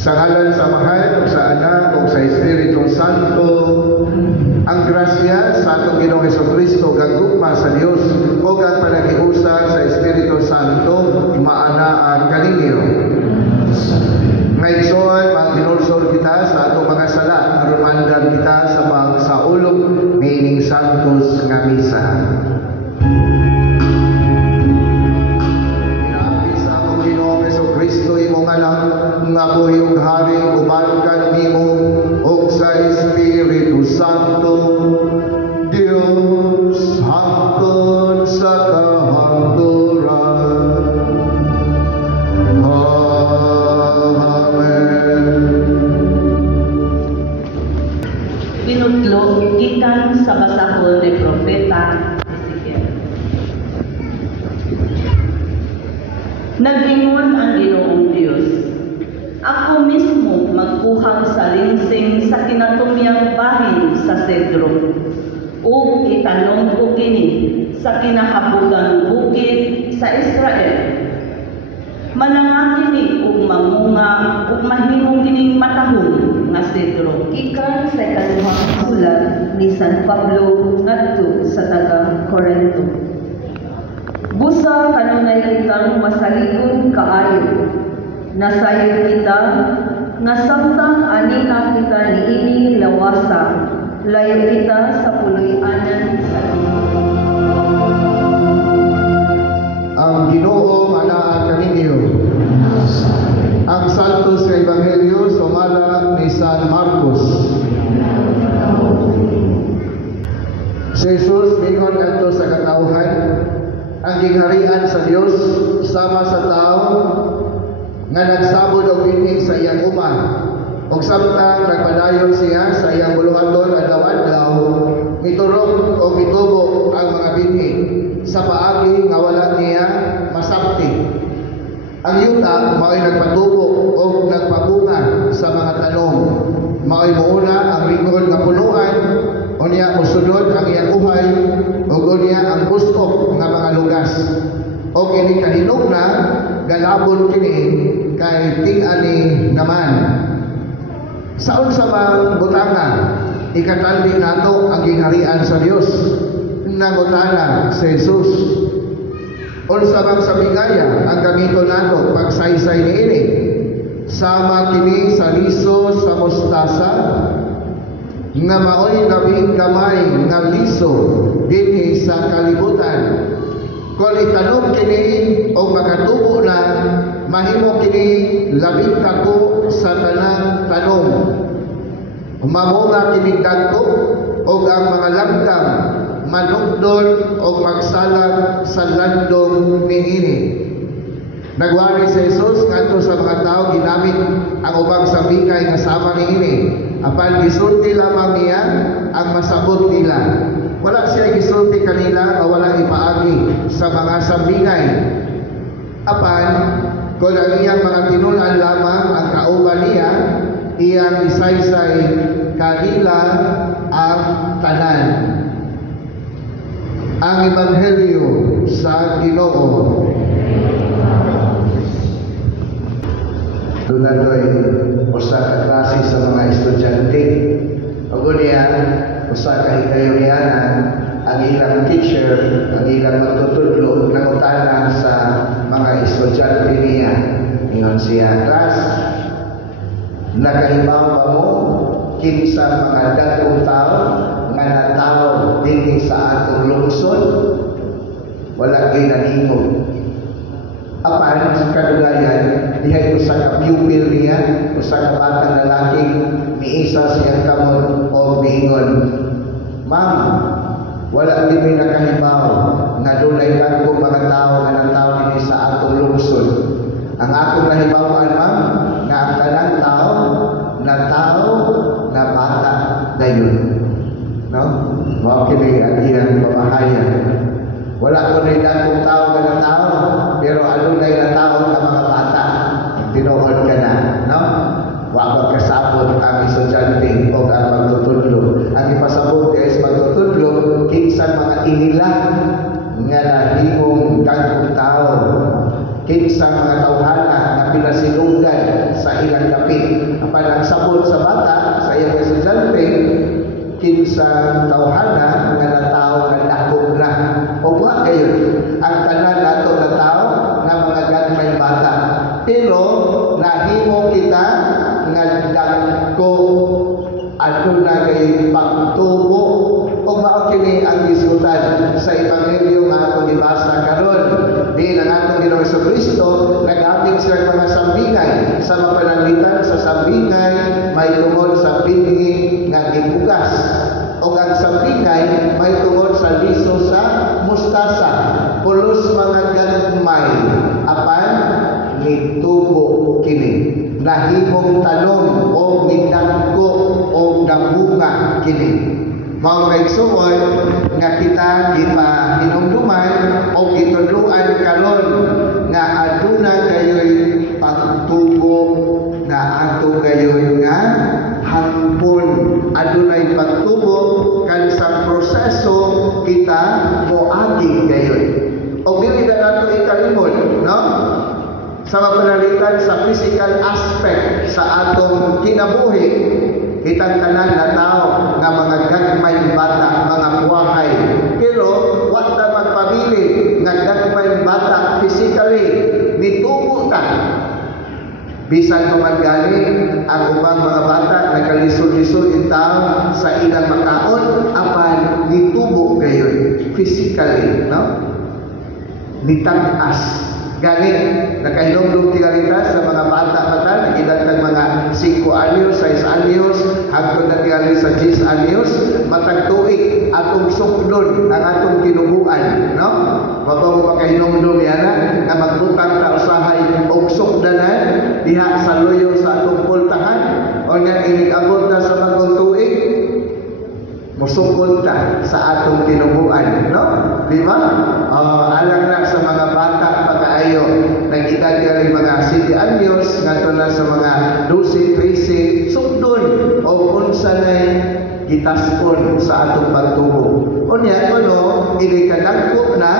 Sa ngalan sa Mahal, o sa Anak, o sa Espiritu Santo, ang grasya sa atong Ginoong Hesukristo, gagugma sa Dios, o ang panagiusa sa Espiritu Santo, maanaan kaninyo. Ngayon, magdinulsor kita sa atong mga sala, aron mandan kita sa ulog niining Santos nga misa. Kristo imong anak nga buhiyong hari ubankan nimo og sa Espiritu Santo Dios hangtod sa kahangturan. Amen. Pinutlo gikan sa basahol ni Propeta Ezekiel. Nag-ingon ang Ginoong Diyos, ako mismo magkuhang sa linsing sa kinatumyang bahin sa Cedro, ug itanong ko kini sa kinahabugang bukid sa Israel. Mananga kini ug mamunga ug mahimo kining matahong nga Cedro. Ikan sa ikaduhang sulat ni San Pablo ngadto sa taga Corinto. Busa kanunay kitang masalikod kaayo, nasayod kita, nga samtang anina kita niining lawasa, layo kita sa puloy-anan sa Ginoo. Ang Ginoo manaan kaninyo. Ang Santos nga Ebanghelyo sumala ni San Marcos. Si Jesus mingon ngadto sa katawhan, ang gingharian sa Dios sama sa tao nga nagsabod og binig sa iyang uma, ug samtang nagpadayon siya sa iyang buluhaton adlaw-adlaw, miturog o mitubo ang mga binig sa paagi nga wala niya masabti. Ang yuta mao'y nagpatubo o nagpabunga sa mga tanom, mao'y muuna ang lingkod nga punuan, unya musunod ang iyang uhay, ug unya ang gusto nga mga lugas. O kini kahinog na galabon kini kay ting-ani naman. Saon sa mga butanga ikatandi nato ang gingharian sa Dios na butana sa Jesus. Unsa bang sa bigaya ang gamito nato pagsaysay niini? Sama kini sa liso sa mostasa nga mao'y labing gamay nga liso dinhi sa kalibutan. Kung itanong kini o makatubo na, mahimo kini labing kako sa tanang tanom. Mamunga kini dagko o ang mga langgam manugdon o magsalag sa landong niini. Nagwari si Jesus ngadto sa mga tao ginamit ang ubang sambingay nga sama niini. Apan gisulti lamang niya ang masabot nila. Wala siya gisulti kanila o wala ipaagi sa mga sambingay. Apan kung ang iyang mga tinunan lamang ang kauban niya, iyang isaysay kanila ang tanan. Ang Ebanghelyo sa Ginoo. Dunatoy usa ka klase sa mga estudyante. Ug niya usa ka hikayonanan ang ilang teacher, ang ilang magtutudlo nangutana sa mga estudyante niya. Ingon siya, class, nakahibaw ba mo kinsa mga dagkong tao nga natawag dinhi sa atong lungsod? Wala kay naningog. Apan sa kadugayan, dihay usa ka pupil niya, usa ka batang lalaki, miisa siyang kamot o miingon, Ma'am, wala din may nakahibaw nga dunay dagkong mga tao nga natawo dinhi sa atong lungsod. Ang akong nahibawan, ma'am, nga ang tanang tao na bata dayon. No? Mao kini ang iyang pamahayan. Wala ko na dagkong tao nga natawo, pero adunay natawo kinsa mga tawhana na pinasinugdan sa ilang dapit. Apan ang sabot sa bata sa iyang estudyante, kinsa tawhana nga nataw nga dako na. O wa kayo, ang tanan nato na tao nga mga gagmay bata. Pero nahimo kita nga dako ato na kay pagtubo. O mao kini ang isutan sa ebanghelyo nga atong gibasa karon. Di ang atong Ginoong Jesucristo nagamit siya mga sambingay sa mapananglitan sa sambingay may tungod sa binhi nga gibugas. O ang sambingay may tungod sa liso sa mustasa. Pulos mga gagmay apan nitubo kini. Nahimong talong o nidagko o nabunga kini. Mao kay suwon nga kita gipahinumduman o gitudloan karon nga aduna kayo'y pagtubo na ato kayo'y nga hangpon. Adunay pagtubo kan sa proseso kita moagi kayo'y. O dili na nato ikalimot, no? Sa mapanalitan sa physical aspect sa atong kinabuhi, kitang tanan na tao nga mga gagmay bata, mga buhay. Pero wa ta magpamili nga gagmay bata physically, nitubo ta. Bisan man gani ang ubang mga bata nagalisod-lisod intaw sa ilang makaon, apan nitubo gayon physically, no? Nitag-as. Gani, nakahinumdum tingalita sa mga bata-bata, nagilang tag mga 5 anyos, 6 anyos, hangtod na tingali sa 10 anyos, matagtuig atong sukdon ang atong tinubuan, no? Bago mo makahinumdum yan, nga magbutang ta usahay og sukdanan, diha sa loyo sa atong pultahan, o nga inigabot na sa bagong tuig, musukod ta sa atong tinubuan, no? Di ba? Alang na sa mga bata pagkaayo, nag-edad ka mga 7 anyos, ngato na sa mga 12, 13, sukdon o unsa na'y gitaspon sa atong pagtubo. Unya, kuno, ilikadagko na,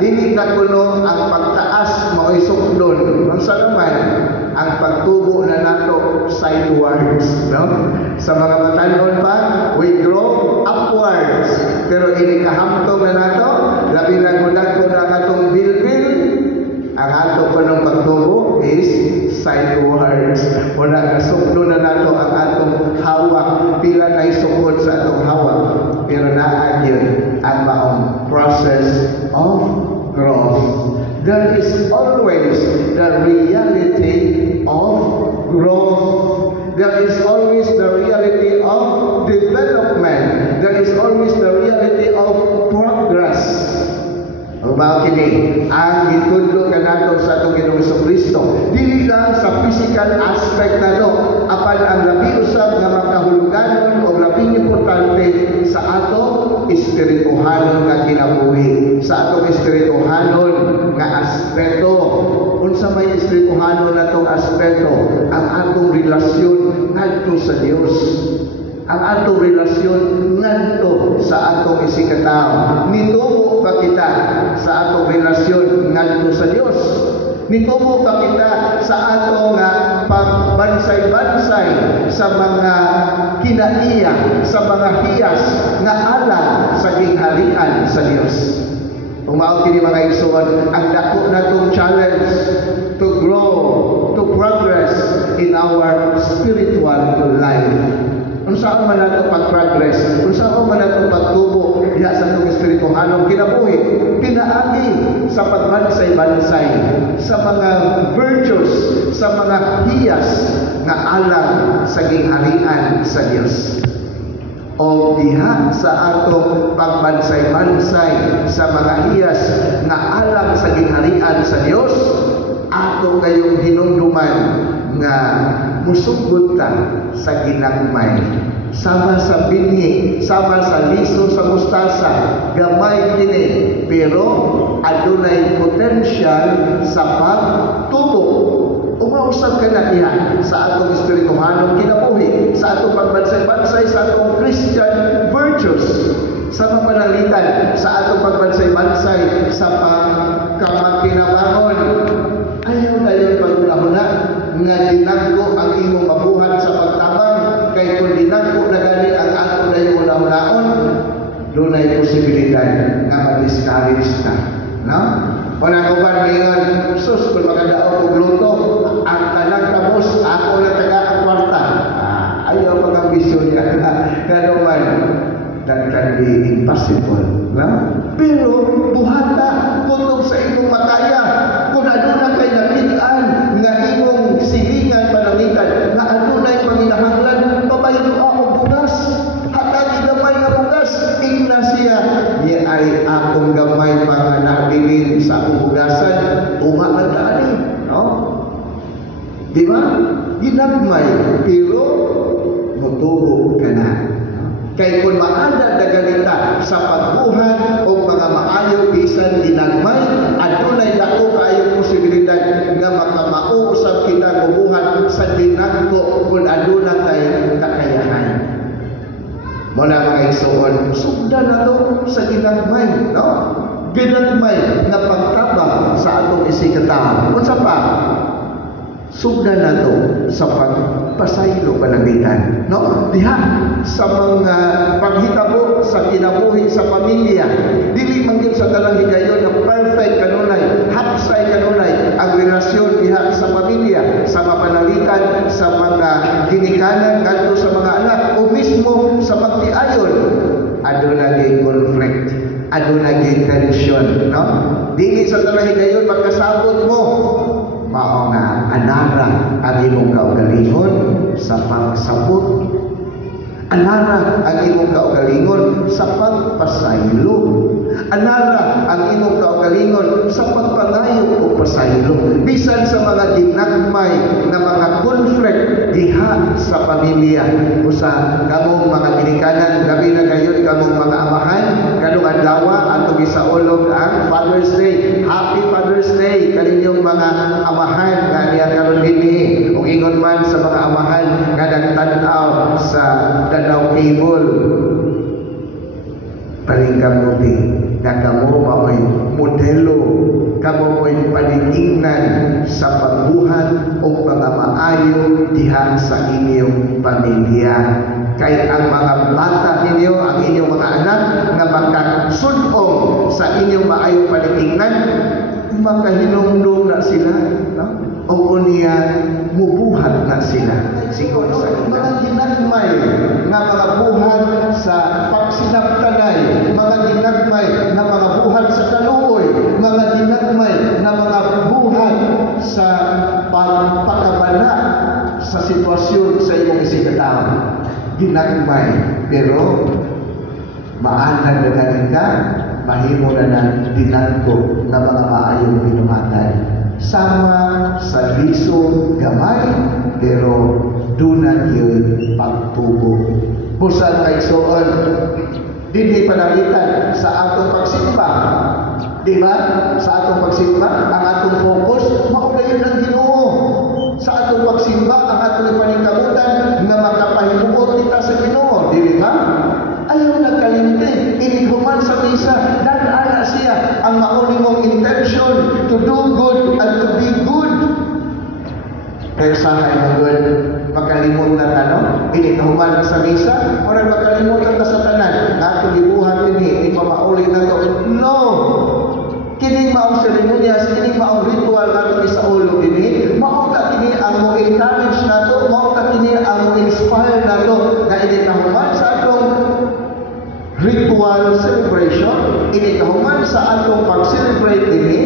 dili na kuno ang pagtaas mao'y sukdon. Unsa naman, ang pagtubo na nato sidewards, no? Sa mga matanon pa, we grow upwards. Pero inikahamtong na nato, labi na gudag ko na atong bilbil, ang ato ko ng pagtubo is sidewards. Wala na sukdo na nato ang atong hawak, pila na isukod sa atong hawak. Pero naagyan ang maong process of growth. There is always the reality of growth. There is always the reality of development. There is always the reality of progress. O ba kini ang gitudlo kanato sa atong Ginoong Jesucristo, dili lang sa physical aspect nato, apan ang labi usab nga makahuluganon o labing importante sa atong espirituhanon nga kinabuhi, sa atong espirituhanon nga aspeto. Unsa may espirituhanon natong aspeto? Ang atong relasyon ngadto sa Dios. Ang atong relasyon ngadto sa atong isikataw. Nitubo pa kita sa atong relasyon ngadto sa Dios. Nitubo pa kita sa atong pagbansay-bansay sa mga kinaiya, sa mga hiyas nga alang sa gingharian sa Dios. Umaw kini mga igsoon, ang dako natong challenge to grow, to progress in our spiritual life. Unsa man nato pag-progress, unsa man nato pagtubo diha sa atong espirituhanong kinabuhi, pinaagi sa pagbansay-bansay, sa mga virtues, sa mga hiyas nga alang sa gingharian sa Dios. O diha sa atong pagbansay-bansay sa mga hiyas nga alang sa gingharian sa Dios, ato kayong hinumduman nga musugod ta sa ginagmay, sama sa binhi, sama sa liso sa mustasa, gamay kini pero adunay potential sa pagtubo. Umausap ka na diha sa atong espirituhanong kinabuhi, sa atong pagbansay-bansay, sa atong Christian virtues, sa mapanalitan, sa atong pagbansay-bansay, sa pagkamakinabangon. doon ay posibilidad nga ma-discourage ka. No? Wala ko ba ngayon, sus, kung makadaot kong luto, ang talang tapos, ako na taga ang kwarta. Ayaw pag-ambisyon ka na. Pero man, that can be impossible. No? Pero, buhata, kung sa imong makaya, kung ano na kay nakitaan, nga imong silingan panangitan, na ano na'y panginahanglan, pabaylo ako bugas. Hatagi gamay nga bugas. Ingna siya, niya ay akong gamay pang nabilin sa akong bugasan, umaadali. No? Di ba? Ginagmay, pero mutubo ka na. Kaya kung maanda daganita sa pagbuhan o mga maayo bisan ginagmay, adunay dako kaayong posibilidad nga makamauusap kita bubuhan sa dinagko kung aduna kay kakayahan. Muna mga igsoon, sugda na to sa ginagmay, no? Ginagmay na pagtabang sa atong isikataon. Unsa pa? Sugda na to sa pagpasaylo panamitan, no? Diha sa mga paghitabo sa kinabuhi sa pamilya, dili man gyud sa tanang higayon na perfect kanunay, hapsay kanunay ang relasyon diha sa pamilya, sa mapanalitan sa mga ginikanan ngadto sa mga anak o mismo sa pagtiayon. Aduna gyud conflict, aduna gyud tension, no? Dili sa tanang higayon magkasabot mo. Mao nga anara ang imong kaugalingon sa pagsabot. Anara ang imong kaugalingon sa pagpasaylo. Anara ang imong kaugalingon sa pagpangayo o pasaylo. Bisan sa mga ginagmay na mga conflict diha sa pamilya. Usa kamong mga ginikanan, gabi na gayon kamong mga amahan, kanong adlaw atong gisaulog ang Father's Day. Happy Father's Day kaninyong mga amahan nga niya karon dinhi. Ug ingon man sa mga amahan nga nagtan-aw sa Danau Cable. Palingkamuti na kamo mao'y modelo, kamo mo'y paligingnan sa pagbuhat o mga maayo diha sa inyong pamilya. Kay ang mga bata ninyo, ang inyong mga anak nga makasunong sa inyong maayong paligingnan, makahinumdum na sila, no? O niya mubuhat na sila. Siguro sa mga ginagmay nga mga buhat sa pagsinaptanay, mga ginagmay na mga buhat sa kaluoy, mga ginagmay na mga buhat sa pagpakabana sa sitwasyon sa iyong isikataon. Ginagmay, pero maanan na ganita, mahimo na ng dinagko na mga maayong binumatan. Sama sa liso gamay, pero dunag yun pagtubo. Busan kay soon, dinhi panalitan sa atong pagsimba. Di ba? Sa atong pagsimba, ang atong focus, maugayon ng Ginoo. Sa atong pagsimba, ang atong paningkamutan nga makapahimuot kita sa Ginoo. Di ba? Ayaw nagkalimti, iniguman sa misa, dadaan siya ang mauni mong intention to do good and to be good. Pero sa kayo good, makalimot na tanong, iniguman sa misa, o rin makalimot na sa tanan, natulibuhan ini, ipamauli na to. No! Kining maong seremonyas, kining maong ritual na ito sa ulo ini, maong ka kini ang mo encourage na to, maong ka kini ang mo inspire na to, na inikahuman sa atong ritual celebration, inikahuman sa atong pag-celebrate ini,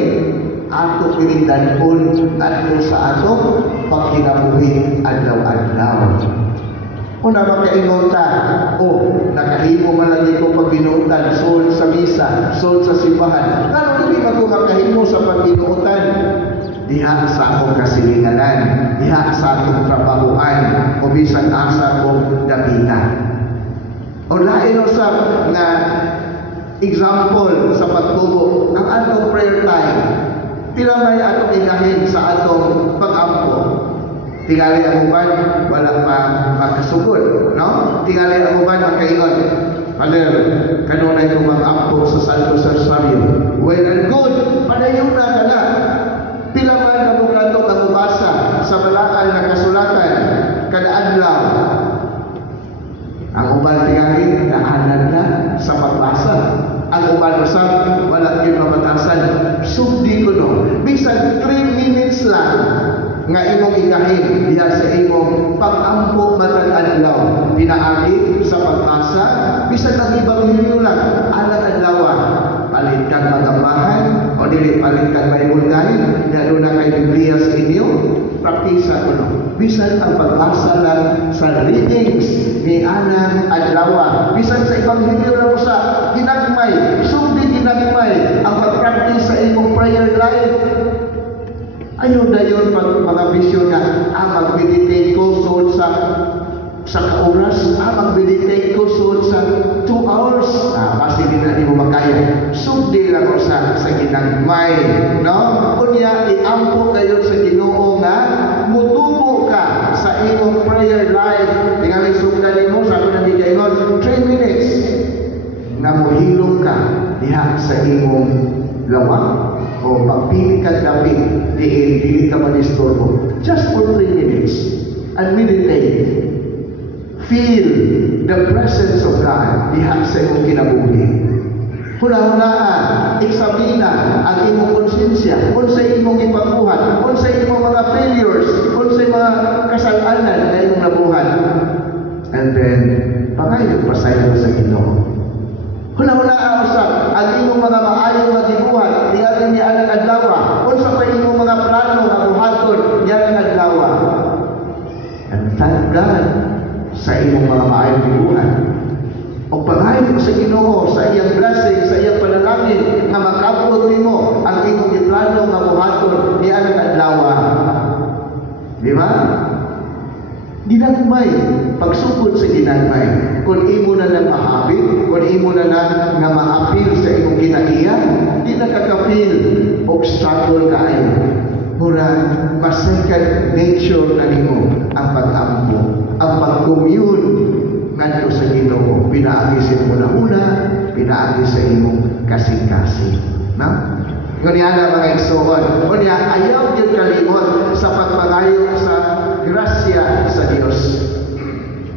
ato pinindanpon ato sa atong pagkinabuhi adlaw-adlaw. Una makaingon ta, nakahimo man lang ito pagbinuutan, sold sa misa, sold sa simbahan. Ano hindi ba kung makahimo sa pagbinuutan? Diha sa akong kasilinganan, diha sa akong trabahuan, o bisan asa kong dapita. O lain usap na example sa pagtubo, ang atong prayer time, pila may atong inahin sa atong pag-ampo. Tingali ang uban, wala pa makasugod, no? Tingali ang uban, makaingon, Father, kanunay kong mag-ampo sa Santo Rosario. Well and good, padayon na ka na. Pila man kamong kanto ang ubasa sa balaan na kasulatan, kada adlaw. Ang uban tingali, naanan na sa pagbasa pag-ampo matag adlaw pinaagi sa pagbasa bisan ang ebanghelyo lang alang adlaw palit kang magambahan o dili palit kang Bible guide lalo na kay Biblia sa inyo praktisa ko no bisan ang pagbasa lang sa readings ni anang adlaw bisan sa ebanghelyo lang sa ginagmay sumdi ginagmay ang pagpractice sa imong prayer life. Ayun na yun pag mga vision nga, mag-meditate ko suot sa kauras, mag-meditate ko suot sa 2 hours. Kasi din na mo makaya. Sugdi lang ko sa ginagmay. No? Kunya, iampo kayo sa Ginoo nga, mutubo ka sa imong prayer life. Tingali sugdan mo, sabi na di kayo, 3 minutes. Na muhilong ka diha sa imong lawak o magpili ka dapat dili ka manistorbo just for 3 minutes and meditate. Feel the presence of God diha sa imong kinabuhi. Hula-hulaan, eksamina ang imong konsensya, unsay imong ipabuhat, unsay imong mga failures, unsay mga kasalanan na imong nabuhat. And then, pangayong pasayang sa Ginoo. Hula-hulaan usap ang imong mga maayong nga gibuhat diadto ni anang adlaw. Unsa pa imong mga plano nga buhaton diadto adlaw. And thank God sa imong mga maayong gibuhat. O pangayong sa Ginoo sa iyang blessing, sa iyang panalangin nga makabot nimo ang imong giplano nga buhaton ni anang adlaw. Di ba? Ginagmay, pagsukod sa ginagmay. Kung imo na lang mahapit, kung imo na lang nga maapil sa imong kinaiya, di na kakapil o struggle kayo. Murag, second nature na nimo ang pag-ampo, ang pag-commune ngadto sa Ginoo. Pinaagi sa imong una, pinaagi sa imong kasing-kasing. No? Kunya na mga igsoon, kunya ayaw yung kalimot sa pagpagayo sa grasya sa Dios.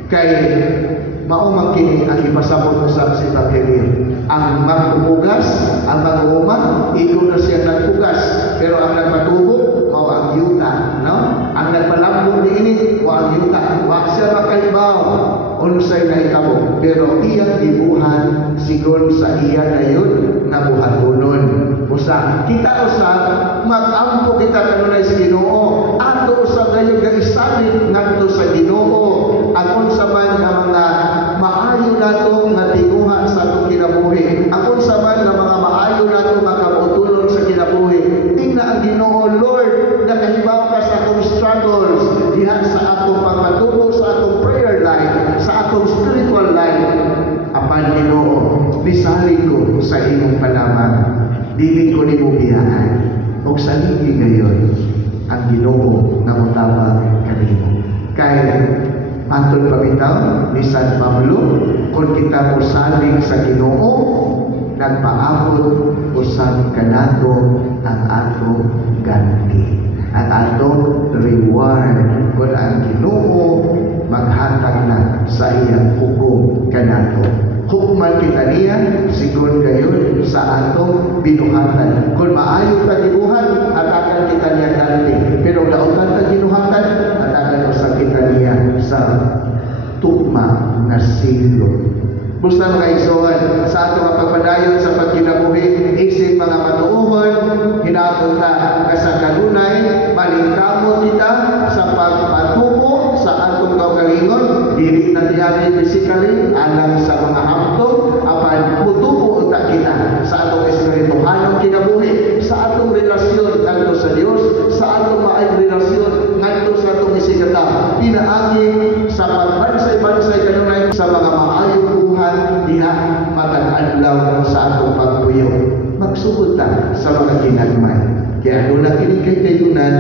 Kay maumang kini ang ipasabot sa Ebanghelyo. Ang magpugas, ang mag-uumag, ikaw na siya nagpugas. Pero ang nagpatubo, mao ang yuta, no? Ang nagpalambog ni ini, mao ang yuta. Wa siya makaibaw unsay na ikabo. Pero iyang gibuhan sigon sa iya na yun na buhatonon. Usa, kita usa mag-ampo kita kanunay sa Ginoo. Ato usa kayo gaisanin ngadto sa Ginoo. Ang unsa man nga mga maayo nato nga tinguha sa atong kinabuhi. Ang unsa man nga mga maayo nato nga kabutulon sa kinabuhi. Tingna ang Ginoo, Lord, nakahibaw ka sa akong struggles diha sa akong pagpatubo sa akong prayer life, sa akong spiritual life. Apan Ginoo, bisali ko sa imong palaman. Dili ko nimo biyaan. Og sa ligi ngayon ang Ginoo nga motabang kanimo. Kay atong pamitaw ni San Pablo, kung kita usaling sa Ginoo, nagpaabot usab kanato ang atong ganti, ang atong reward. Kung ang Ginoo maghatag na sa iyang hukom kanato. Hukman kita niya, sigon gayon sa atong binuhatan. Kung maayo ka gibuhat, atakan kita niya ganti. Pero dautan ka ginuhatan, atakan sa kita niya sa tukma na siglo. Basta mga igsoon, sa atong pagpadayon sa pagkinabuhi, isip mga matuuhon, hinapon ta sa kanunay, malingkamot kita sa pagpatubo sa atong kaugalingon, dili na tiyari physically, alang sa mga hapton, apan mutubo ta kita sa atong espirituhanong kinabuhi, sa atong relasyon ngadto sa Dios, sa atong maayong relasyon ngadto sa atong isigata, pinaagi sa pagbansay-bansay kanunay sa mga maayong buhat diha matag adlaw sa atong pagpuyo. Magsugod ta sa mga ginagmay. Kaya doon na kinikayunan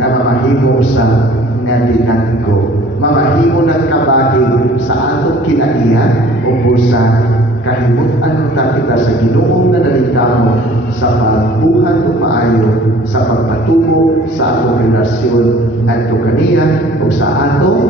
nga mamahimo sa nga dinaggo. Mamahimo ng kabagi sa atong kinaiya o sa kahimutan ta kita sa Ginoo nga nalitamo sa pagbuhat ug maayo sa pagpatubo sa atong relasyon ngadto kaniya ug sa atong